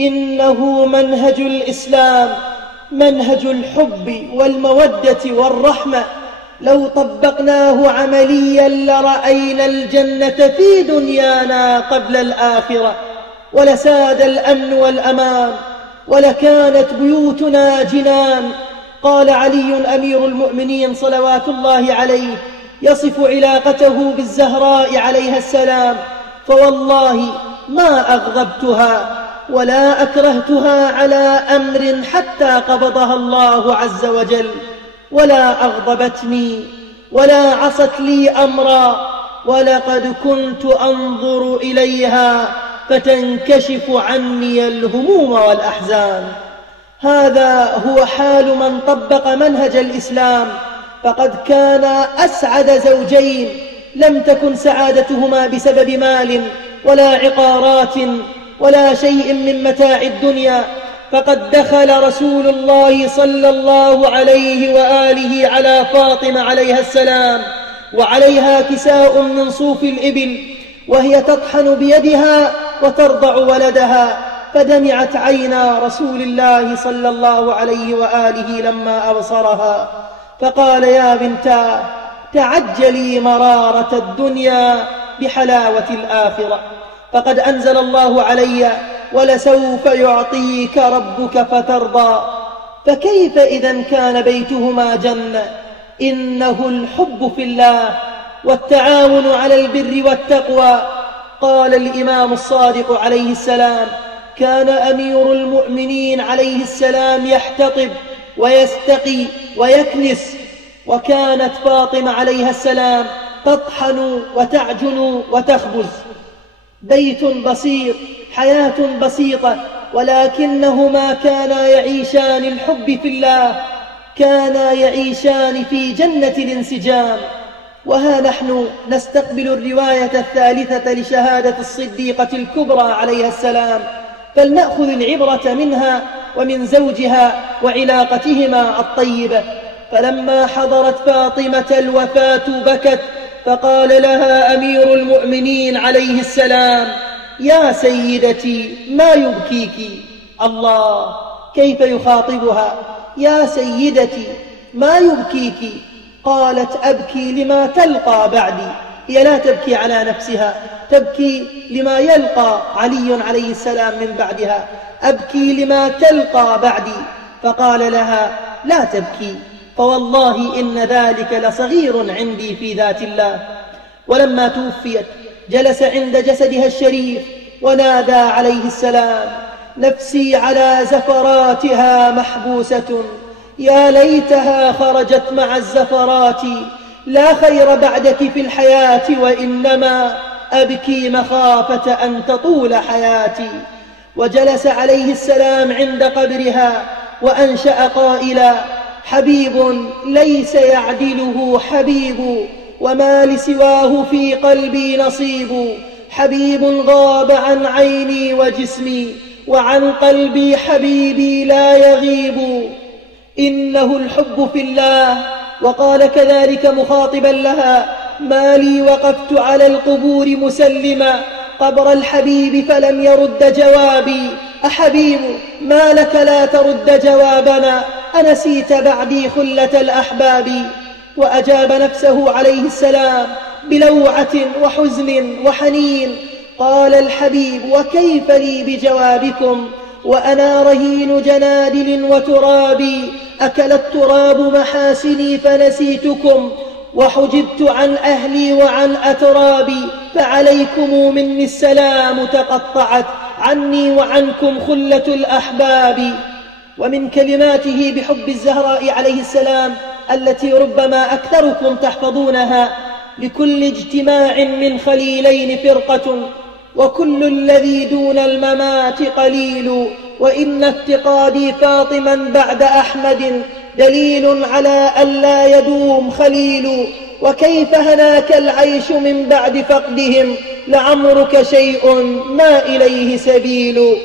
إنه منهج الإسلام، منهج الحب والمودة والرحمة. لو طبقناه عمليا لرأينا الجنة في دنيانا قبل الآخرة، ولساد الأمن والأمان، ولكانت بيوتنا جنان. قال علي أمير المؤمنين صلوات الله عليه يصف علاقته بالزهراء عليها السلام: فوالله ما أغضبتها ولا أكرهتها على أمر حتى قبضها الله عز وجل، ولا أغضبتني ولا عصت لي أمرا، ولقد كنت أنظر إليها فتنكشف عني الهموم والأحزان. هذا هو حال من طبق منهج الإسلام، فقد كان أسعد زوجين. لم تكن سعادتهما بسبب مال ولا عقارات ولا شيء من متاع الدنيا، فقد دخل رسول الله صلى الله عليه وآله على فاطمة عليها السلام وعليها كساء من صوف الإبل، وهي تطحن بيدها وترضع ولدها، فدمعت عينا رسول الله صلى الله عليه وآله لما أبصرها، فقال: يا بنتاه، تعجلي مرارة الدنيا بحلاوة الآخرة، فقد أنزل الله علي: ولسوف يعطيك ربك فترضى. فكيف إذا كان بيتهما جنة؟ إنه الحب في الله والتعاون على البر والتقوى. قال الإمام الصادق عليه السلام: كان أمير المؤمنين عليه السلام يحتطب ويستقي ويكنس، وكانت فاطمة عليها السلام تطحن وتعجن وتخبز. بيت بسيط، حياة بسيطة، ولكنهما كانا يعيشان الحب في الله، كانا يعيشان في جنة الانسجام. وها نحن نستقبل الرواية الثالثة لشهادة الصديقة الكبرى عليها السلام، فلنأخذ العبرة منها ومن زوجها وعلاقتهما الطيبة. فلما حضرت فاطمة الوفاة بكت، فقال لها أمير المؤمنين عليه السلام: يا سيدتي، ما يبكيك؟ الله، كيف يخاطبها: يا سيدتي، ما يبكيك؟ قالت: أبكي لما تلقى بعدي. هي لا تبكي على نفسها، تبكي لما يلقى علي عليه السلام من بعدها. أبكي لما تلقى بعدي. فقال لها: لا تبكي، فوالله إن ذلك لصغير عندي في ذات الله. ولما توفيت جلس عند جسدها الشريف ونادى عليه السلام: نفسي على زفراتها محبوسة، يا ليتها خرجت مع الزفرات، لا خير بعدك في الحياة، وإنما أبكي مخافة أن تطول حياتي. وجلس عليه السلام عند قبرها وأنشأ قائلا: حبيب ليس يعدله حبيب، وما لسواه في قلبي نصيب، حبيب غاب عن عيني وجسمي، وعن قلبي حبيبي لا يغيب. إنه الحب في الله. وقال كذلك مخاطبا لها: ما لي وقفت على القبور مسلما قبر الحبيب فلم يرد جوابي، أحبيب ما لك لا ترد جوابنا، أنسيت بعدي خلة الأحباب. وأجاب نفسه عليه السلام بلوعة وحزن وحنين، قال الحبيب: وكيف لي بجوابكم وأنا رهين جنادل وترابي، أكل التراب محاسني فنسيتكم، وحجبت عن أهلي وعن أترابي، فعليكم مني السلام، تقطعت عني وعنكم خلة الأحباب. ومن كلماته بحب الزهراء عليه السلام التي ربما أكثركم تحفظونها: لكل اجتماع من خليلين فرقة، وكل الذي دون الممات قليل، وإن افتقادي فاطما بعد أحمد دليل على ألا يدوم خليل، وكيف هناك العيش من بعد فقدهم، لعمرك شيء ما إليه سبيل.